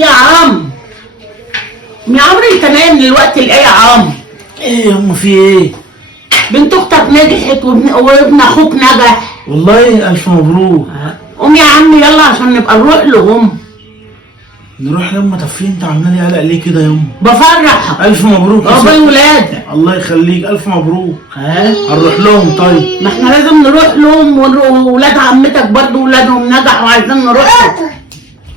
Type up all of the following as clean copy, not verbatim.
يا عم يا عمرو، انت نايم دلوقتي ليه يا عم؟ ايه يا ام في ايه؟ بنت اختك نجحت وابن اخوك نجح. والله الف مبروك. قوم يا عم يلا عشان نبقى نروح لهم. نروح يما. طب في انت عمال قلق ليه كده يما؟ بفرح الف مبروك يا عقبال ستي. ولادك. الله يخليك، الف مبروك. ها؟ هنروح لهم طيب. ما احنا لازم نروح لهم، وولاد عمتك برضو ولادهم نجحوا وعايزين نروح لهم.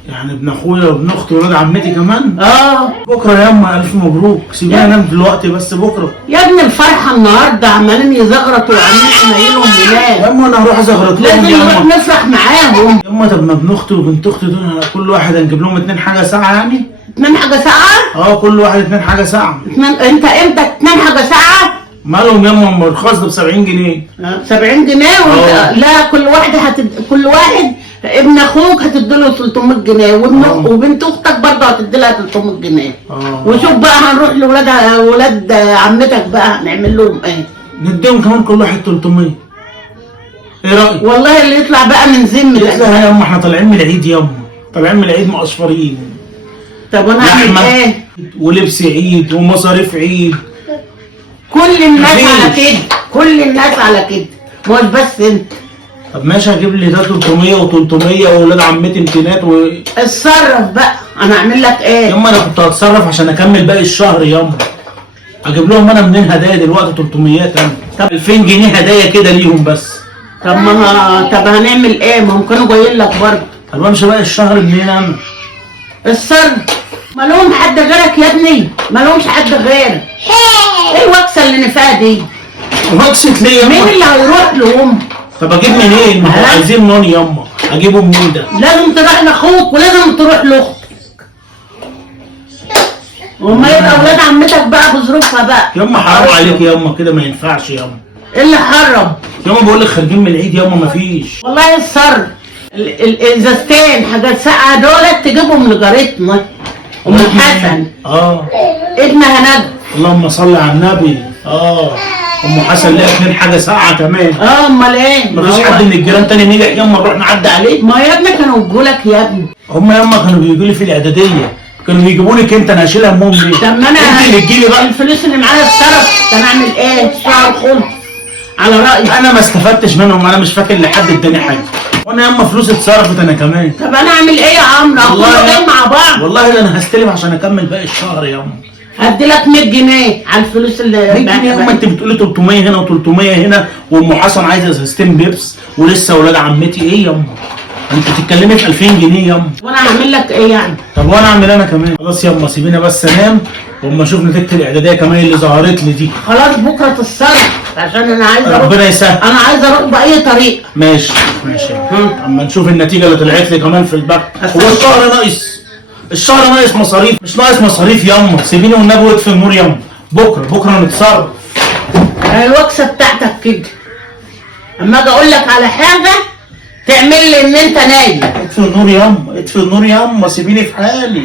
يعني ابن اخويا وابن اختي وولاد عمتي كمان؟ اه بكره يما الف مبروك. سيبيني انام دلوقتي بس بكره. يا ابني الفرحه النهارده عمالين يزغرطوا وعمالين ينيلهم هناك. يما انا هروح ازغرط لهم لازم نروح يما. نفرح معاهم. يما طب ما ابن اختي وبنت اختي دول كل واحد هنجيب لهم 2 حاجه ساعه يعني؟ 2 حاجه ساعه؟ اه كل واحد 2 حاجه ساعه. انت امتى 2 حاجه ساعه؟ مالهم يما؟ هم الرخاص ده ب 70 جنيه. 70 جنيه لا كل واحد كل واحد ابن اخوك هتديله 300 جنيه وبنت اختك برضه هتديلها 300 جنيه. وشوف بقى هنروح ولاد عمتك بقى هنعمل لهم ايه؟ نديهم كمان كل واحد 300. ايه رايك؟ والله اللي يطلع بقى من ذمتك. لا يما احنا طالعين من العيد يما، طالعين من العيد مقشفرين. طب انا اعمل ايه؟ ولبس عيد ومصاريف عيد. كل الناس مفيش. على كده، كل الناس على كده، مش بس انت. طب ماشي هجيب لي ده 300 و300 واولاد عمتي 200 اتصرف بقى، انا اعمل لك ايه؟ يما انا كنت هتصرف عشان اكمل باقي الشهر يما. اجيب لهم انا منين هدايا دلوقتي 300 انا؟ طب 2000 جنيه هدايا كده ليهم بس. طب هنعمل ايه؟ ما هم كانوا جايين لك برضه. طب امشي باقي الشهر منين انا؟ الصرف مالهم حد غيرك يا ابني، مالهمش حد غيرك. ايه الوكسه اللي نفاها دي؟ وكسة ليه يما؟ مين اللي هيروح لهم؟ طب اجيب منين؟ ما هو عايزين نون يما، اجيبه منين ده؟ لازم تروح لاخوك ولازم تروح لاختك. وما يبقى اولاد عمتك بقى بظروفها بقى. يما حرام عليك يما، كده ما ينفعش يما. ايه اللي حرم؟ يما بقول لك خارجين من العيد يما مفيش. والله الصرف الازازتين حاجات ساقعه دولت تجيبهم لجارتنا ام حسن ابنها ندى. اللهم صل على النبي. ام حسن ليها 2 حاجه ساعه كمان. امال ايه؟ مفيش حد من الجيران تاني نجح يما نروح نعدي عليه؟ ما يا ابني كانوا بيجوا لك يا ابني. هم يما كانوا بيجوا لي في الاعداديه، كانوا بيجيبوا لك انت، انا هشيل همهم ليه؟ طب ما انا انت اللي تجيلي بقى. الفلوس اللي معايا اتصرف، انا اعمل ايه؟ شهر خلص على رايي. انا ما استفدتش منهم، انا مش فاكر لحد اداني حاجه، وانا يما فلوس اتصرفت انا كمان. طب انا اعمل ايه يا عمرو؟ كله جاي مع بعض. والله ده انا هستلف عشان اكمل باقي الشهر يما. هدي لك 100 جنيه على الفلوس اللي 100 جنيه يما؟ انت بتقولي 300 هنا و300 هنا، وام حسن عايزه ازازتين بيبس ولسه ولاد عمتي. ايه يما؟ انت بتتكلمي في 2000 جنيه يما. وانا هعمل لك ايه يعني؟ طب وانا اعمل انا كمان؟ خلاص يما سيبينا بس انام واما اشوف نتيجه الاعداديه كمان اللي ظهرت لي دي. خلاص بكره تتصرف عشان انا عايز اروح. ربنا يسهل. انا عايز اروح باي طريقه. ماشي اما نشوف النتيجه اللي طلعت لي كمان في البنك. هو الشهر ناقص، الشهر ناقص مصاريف. مش ناقص مصاريف يما، سيبيني والنبي واطفي النور يما. بكره نتصرف. الوكسه بتاعتك كده، اما اجي اقول لك على حاجه تعمل لي ان انت نايم. اطفي النور يما، اطفي النور يما، سيبيني في حالي.